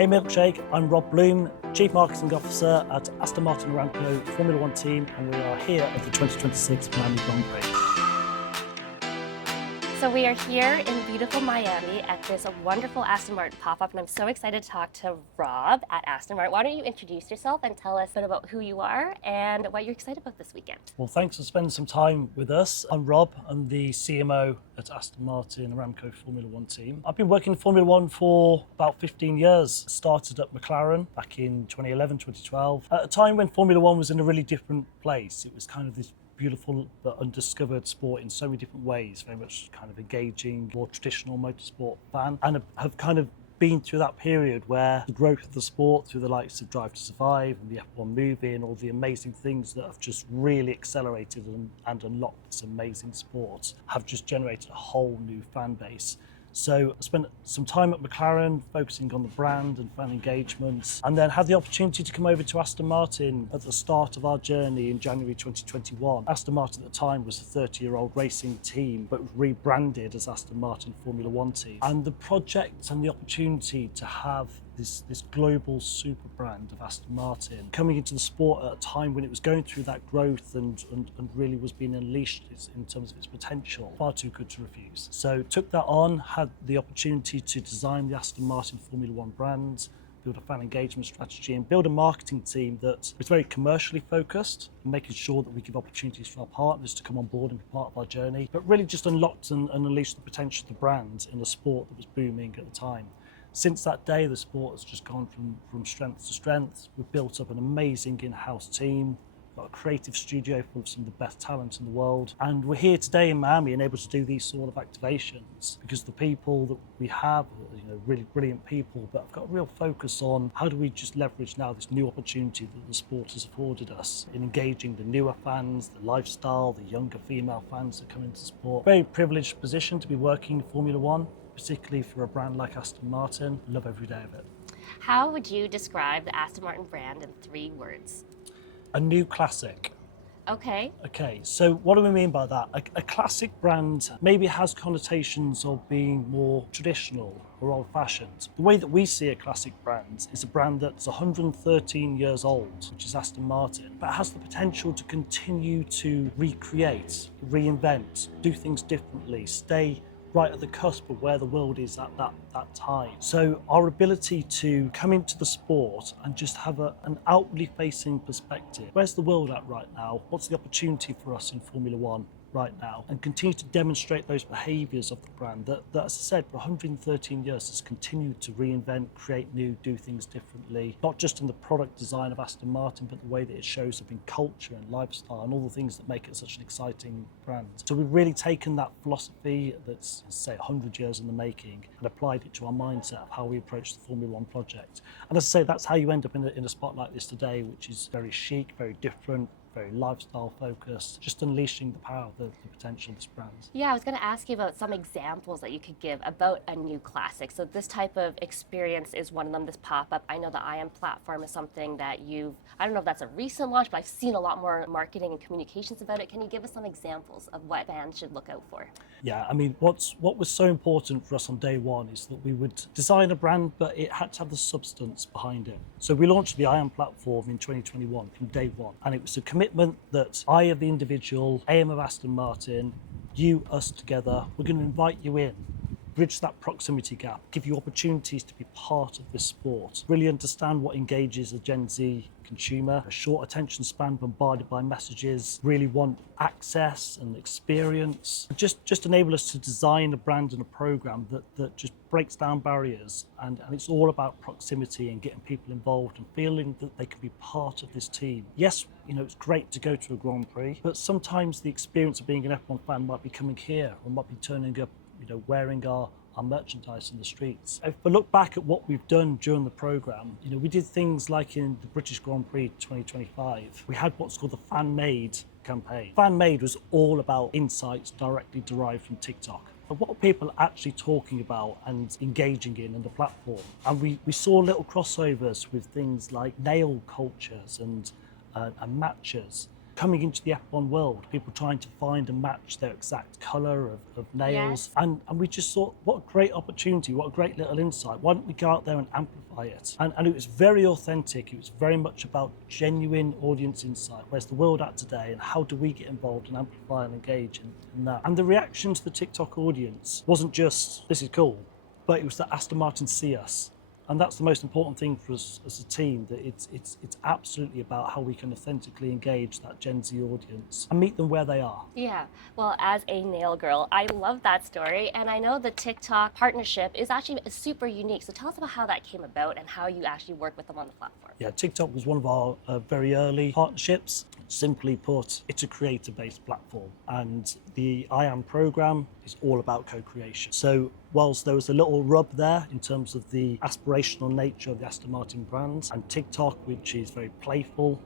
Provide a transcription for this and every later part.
Hey Milkshake, I'm Rob Bloom, Chief Marketing Officer at Aston Martin Formula One team, and we are here at the 2026 Miami Grand Prix. So we are here in beautiful Miami at this wonderful Aston Martin pop-up, and I'm so excited to talk to Rob at Aston Martin. Why don't you introduce yourself and tell us a bit about who you are and what you're excited about this weekend? Well, thanks for spending some time with us. I'm Rob, I'm the CMO at Aston Martin Formula One team. I've been working in Formula One for about 15 years. Started at McLaren back in 2011, 2012, at a time when Formula One was in a really different place. It was kind of this beautiful but undiscovered sport in so many different ways, very much kind of engaging, more traditional motorsport fan, and have kind of been through that period where the growth of the sport through the likes of Drive to Survive and the F1 movie and all the amazing things that have just really accelerated and unlocked this amazing sport have just generated a whole new fan base. So I spent some time at McLaren focusing on the brand and fan engagement, and then had the opportunity to come over to Aston Martin at the start of our journey in January 2021. Aston Martin at the time was a 30-year-old racing team, but was rebranded as Aston Martin Formula One team. And the project and the opportunity to have this global super brand of Aston Martin coming into the sport at a time when it was going through that growth and really was being unleashed in terms of its potential, far too good to refuse. So took that on, had the opportunity to design the Aston Martin Formula One brand, build a fan engagement strategy, and build a marketing team that was very commercially focused, making sure that we give opportunities for our partners to come on board and be part of our journey, but really just unlocked and unleashed the potential of the brand in a sport that was booming at the time. Since that day, the sport has just gone from strength to strength. We've built up an amazing in-house team, got a creative studio full of some of the best talent in the world. And we're here today in Miami and able to do these sort of activations because the people that we have are really brilliant people, but I've got a real focus on how do we just leverage now this new opportunity that the sport has afforded us in engaging the newer fans, the lifestyle, the younger female fans that come into sport. Very privileged position to be working in Formula One, particularly for a brand like Aston Martin. Love every day of it. How would you describe the Aston Martin brand in 3 words? A new classic. Okay, So what do we mean by that? A classic brand maybe has connotations of being more traditional or old-fashioned. The way that we see a classic brand is a brand that's 113 years old, which is Aston Martin, but has the potential to continue to recreate, reinvent, do things differently, stay right at the cusp of where the world is at that time. So our ability to come into the sport and just have an outwardly facing perspective. Where's the world at right now? What's the opportunity for us in Formula One right now? And continue to demonstrate those behaviours of the brand that, as I said, for 113 years has continued to reinvent, create new, do things differently, not just in the product design of Aston Martin, but the way that it shows up in culture and lifestyle and all the things that make it such an exciting brand. So we've really taken that philosophy that's, say, 100 years in the making and applied it to our mindset of how we approach the Formula One project. And as I say, that's how you end up in a spot like this today, which is very chic, very different, very lifestyle focused, just unleashing the power of the potential of this brand. yeah, I was going to ask you about some examples that you could give about a new classic. So this type of experience is one of them, this pop-up. I know the IM platform is something that I don't know if that's a recent launch, but I've seen a lot more marketing and communications about it. Can you give us some examples of what fans should look out for? Yeah, I mean, what was so important for us on day one is that we would design a brand, but it had to have the substance behind it. So we launched the IM platform in 2021 from day one, and it was a commitment that I, of the individual, AM of Aston Martin, you, us together, we're going to invite you in, bridge that proximity gap, give you opportunities to be part of this sport, really understand what engages a Gen Z consumer, a short attention span bombarded by messages, really want access and experience. Just enable us to design a brand and a program that just breaks down barriers, and it's all about proximity and getting people involved and feeling that they can be part of this team. Yes, it's great to go to a Grand Prix, but sometimes the experience of being an F1 fan might be coming here or might be turning up, wearing our merchandise in the streets. If we look back at what we've done during the programme, we did things like in the British Grand Prix 2025, we had what's called the Fan Made campaign. Fan Made was all about insights directly derived from TikTok. But what are people actually talking about and engaging in the platform? And we saw little crossovers with things like nail cultures and matches. coming into the F1 world, people trying to find and match their exact colour of nails. Yes. And we just thought, what a great opportunity, what a great little insight. Why don't we go out there and amplify it? And it was very authentic. It was very much about genuine audience insight. Where's the world at today, and how do we get involved and amplify and engage in that? And the reaction to the TikTok audience wasn't just, this is cool, but it was that Aston Martin see us. And that's the most important thing for us as a team, that it's absolutely about how we can authentically engage that Gen Z audience and meet them where they are. Yeah, well, as a nail girl, I love that story. And I know the TikTok partnership is actually super unique. So tell us about how that came about and how you actually work with them on the platform. Yeah, TikTok was one of our very early partnerships. Simply put, it's a creator-based platform, and the I Am program is all about co-creation. So whilst there was a little rub there in terms of the aspirational nature of the Aston Martin brand, and TikTok, which is very playful,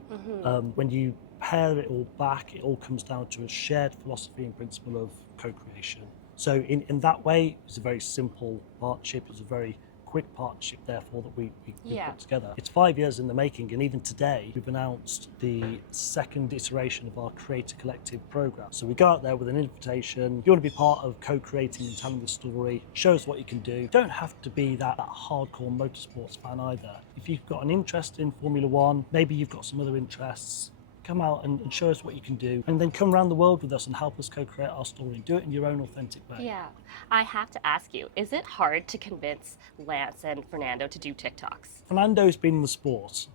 when you pair it all back, it all comes down to a shared philosophy and principle of co-creation. So in that way, it's a very simple partnership. It's a very quick partnership, therefore, that we put together. It's 5 years in the making, and even today we've announced the second iteration of our Creator Collective program. So we go out there with an invitation. If you want to be part of co-creating and telling the story, show us what you can do. You don't have to be that hardcore motorsports fan either. If you've got an interest in Formula One, maybe you've got some other interests, come out and show us what you can do, and then come around the world with us and help us co-create our story. Do it in your own authentic way. Yeah, I have to ask you, is it hard to convince Lance and Fernando to do TikToks? Fernando's been in the sport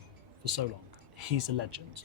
for so long. He's a legend.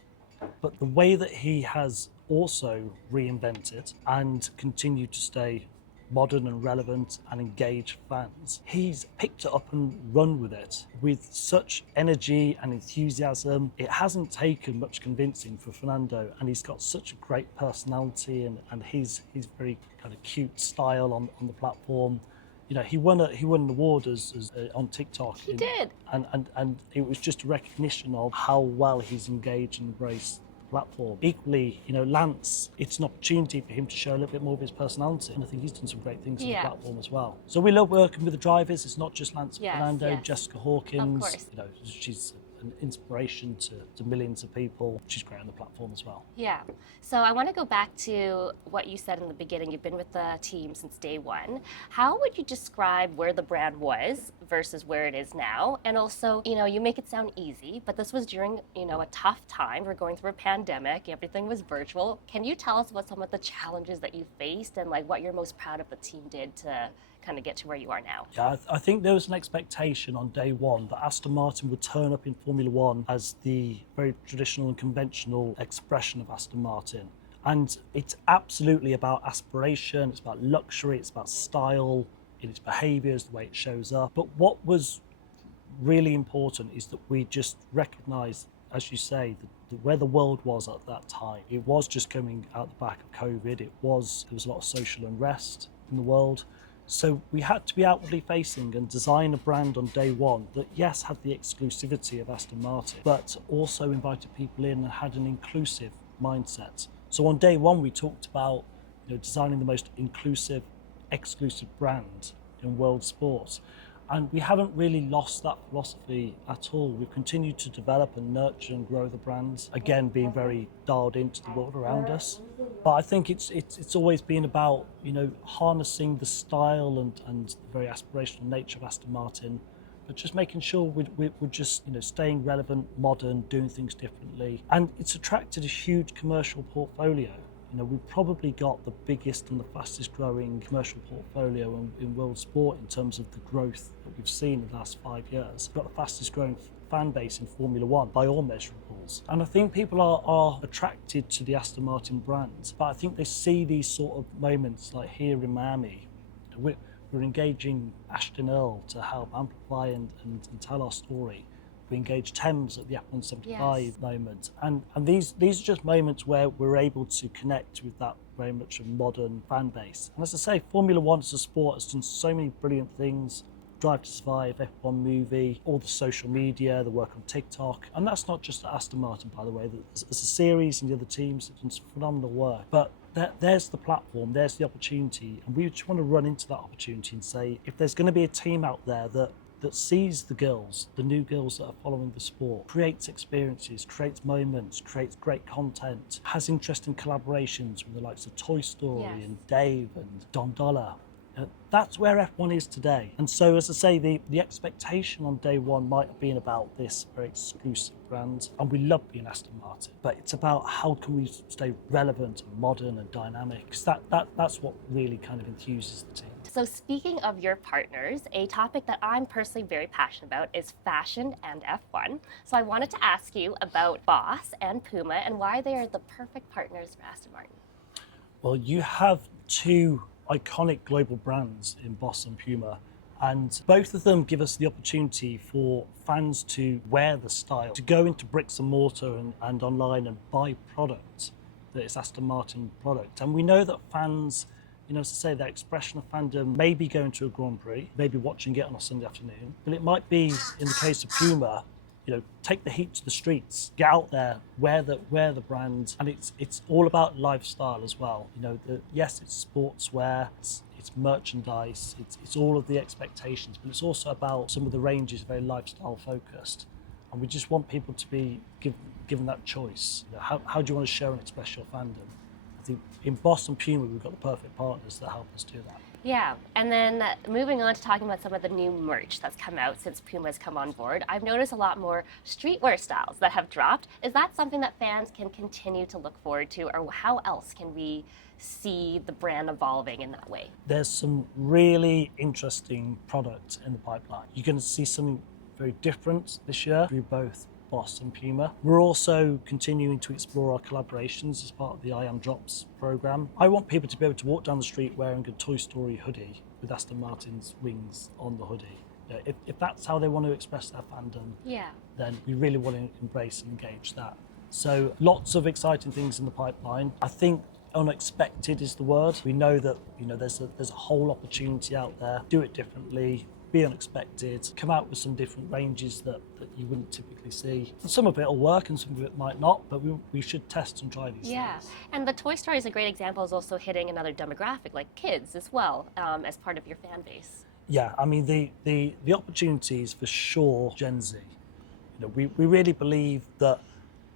But the way that he has also reinvented and continued to stay modern and relevant and engage fans, he's picked it up and run with it with such energy and enthusiasm. It hasn't taken much convincing for Fernando, and he's got such a great personality and his very kind of cute style on the platform. You know, he won an award as on TikTok. He did. And it was just a recognition of how well he's engaged and embraced platform. Equally, you know, Lance, it's an opportunity for him to show a little bit more of his personality, and I think he's done some great things on the platform as well. So we love working with the drivers. It's not just Lance and Fernando, Jessica Hawkins. Of course. You know, she's an inspiration to millions of people. She's great on the platform as well. Yeah. So I want to go back to what you said in the beginning. You've been with the team since day one. How would you describe where the brand was versus where it is now? And also, you know, you make it sound easy, but this was during, you know, a tough time. We're going through a pandemic. Everything was virtual. Can you tell us what some of the challenges that you faced and like what you're most proud of the team did to kind of get to where you are now? Yeah, I think there was an expectation on day one that Aston Martin would turn up in Formula One as the very traditional and conventional expression of Aston Martin. And it's absolutely about aspiration, it's about luxury, it's about style, in its behaviours, the way it shows up. But what was really important is that we just recognised, as you say, where the world was at that time. It was just coming out the back of COVID. There was a lot of social unrest in the world. So we had to be outwardly facing and design a brand on day one that, yes, had the exclusivity of Aston Martin, but also invited people in and had an inclusive mindset. So on day one, we talked about, you know, designing the most inclusive, exclusive brand in world sports. And we haven't really lost that philosophy at all. We've continued to develop and nurture and grow the brands, again, being very dialed into the world around us. But I think it's always been about, you know, harnessing the style and the very aspirational nature of Aston Martin, but just making sure we're just, you know, staying relevant, modern, doing things differently. And it's attracted a huge commercial portfolio. You know, we've probably got the biggest and the fastest growing commercial portfolio in world sport in terms of the growth that we've seen in the last 5 years. We've got the fastest growing fan base in Formula One by all measurables. And I think people are attracted to the Aston Martin brand, but I think they see these sort of moments like here in Miami. We're engaging Ashton Earl to help amplify and tell our story. We engage Thames at the F175 moment. And these are just moments where we're able to connect with that very much a modern fan base. And as I say, Formula One as a sport has done so many brilliant things. Drive to Survive, F1 movie, all the social media, the work on TikTok. And that's not just at Aston Martin, by the way. As a series and the other teams have done some phenomenal work. But there's the platform, there's the opportunity. And we just want to run into that opportunity and say, if there's going to be a team out there that that sees the girls, the new girls that are following the sport, creates experiences, creates moments, creates great content, has interesting collaborations with the likes of Toy Story and Dave and Don Dollar. That's where F1 is today. And so, as I say, the expectation on day one might have been about this very exclusive brand. And we love being Aston Martin, but it's about how can we stay relevant and modern and dynamic. Because that's what really kind of enthuses the team. So speaking of your partners, a topic that I'm personally very passionate about is fashion and F1. So I wanted to ask you about Boss and Puma and why they are the perfect partners for Aston Martin. Well, you have two iconic global brands in Boss and Puma, and both of them give us the opportunity for fans to wear the style, to go into bricks and mortar and online and buy product that is Aston Martin product. And we know that fans, as I say, that expression of fandom may be going to a Grand Prix, maybe watching it on a Sunday afternoon, but it might be, in the case of Puma, take the heat to the streets, get out there, wear the brand, and it's all about lifestyle as well. Yes, it's sportswear, it's merchandise, it's all of the expectations, but it's also about some of the ranges very lifestyle focused, and we just want people to be given that choice. How do you want to show and express your fandom? I think in Boss and Puma we've got the perfect partners that help us do that. Yeah, and then moving on to talking about some of the new merch that's come out since Puma's come on board, I've noticed a lot more streetwear styles that have dropped. Is that something that fans can continue to look forward to, or how else can we see the brand evolving in that way? There's some really interesting products in the pipeline. You're going to see something very different this year through both Boss and Puma. We're also continuing to explore our collaborations as part of the I Am Drops program. I want people to be able to walk down the street wearing a Toy Story hoodie with Aston Martin's wings on the hoodie. If that's how they want to express their fandom, then we really want to embrace and engage that. So lots of exciting things in the pipeline. I think unexpected is the word. We know that there's a whole opportunity out there. Do it differently. Be unexpected, come out with some different ranges that you wouldn't typically see. And some of it will work and some of it might not, but we should test and try these things. Yeah, and the Toy Story is a great example, is also hitting another demographic, like kids as well, as part of your fan base. Yeah, I mean, the opportunities for sure Gen Z. We really believe that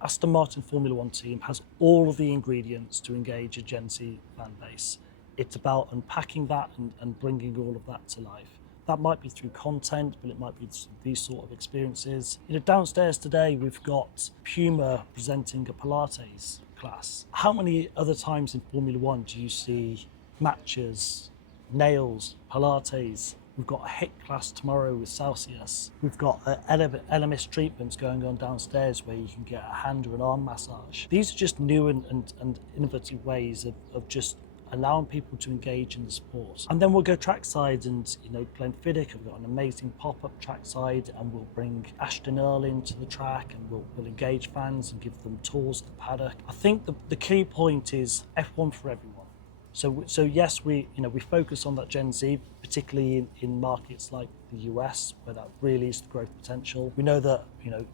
Aston Martin Formula One team has all of the ingredients to engage a Gen Z fan base. It's about unpacking that and bringing all of that to life. That might be through content, but it might be these sort of experiences. Downstairs today, we've got Puma presenting a Pilates class. How many other times in Formula One do you see matches, nails, Pilates? We've got a HIIT class tomorrow with Celsius. We've got LMS treatments going on downstairs where you can get a hand or an arm massage. These are just new and innovative ways of just allowing people to engage in the sport. And then we'll go trackside and, Glenfiddich have got an amazing pop-up trackside, and we'll bring Ashton Earl into the track, and we'll engage fans and give them tours of the paddock. I think the key point is F1 for everyone. So yes, we focus on that Gen Z, particularly in markets like the US, where that really is the growth potential. We know that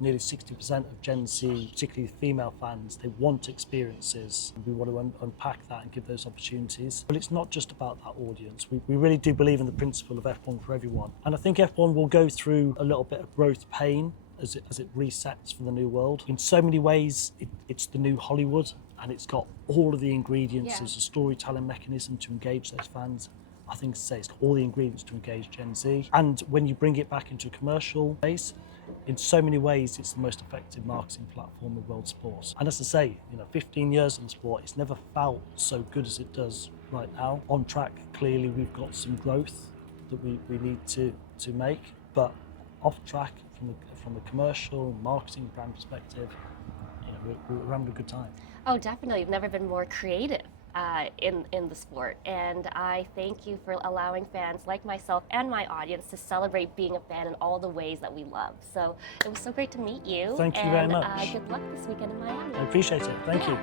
nearly 60% of Gen Z, particularly female fans, they want experiences. We want to unpack that and give those opportunities. But it's not just about that audience. We really do believe in the principle of F1 for everyone. And I think F1 will go through a little bit of growth pain as it resets for the new world. In so many ways, it's the new Hollywood, and it's got all of the ingredients as a storytelling mechanism to engage those fans. I think it's got all the ingredients to engage Gen Z. And when you bring it back into a commercial base, in so many ways, it's the most effective marketing platform of world sports. And as I say, 15 years in the sport, it's never felt so good as it does right now. On track, clearly, we've got some growth that we need to make, but off track, from a commercial marketing brand perspective, we're having a good time. Oh, definitely. You've never been more creative in the sport. And I thank you for allowing fans like myself and my audience to celebrate being a fan in all the ways that we love. So it was so great to meet you. Thank you very much. Good luck this weekend in Miami. I appreciate it. Thank you.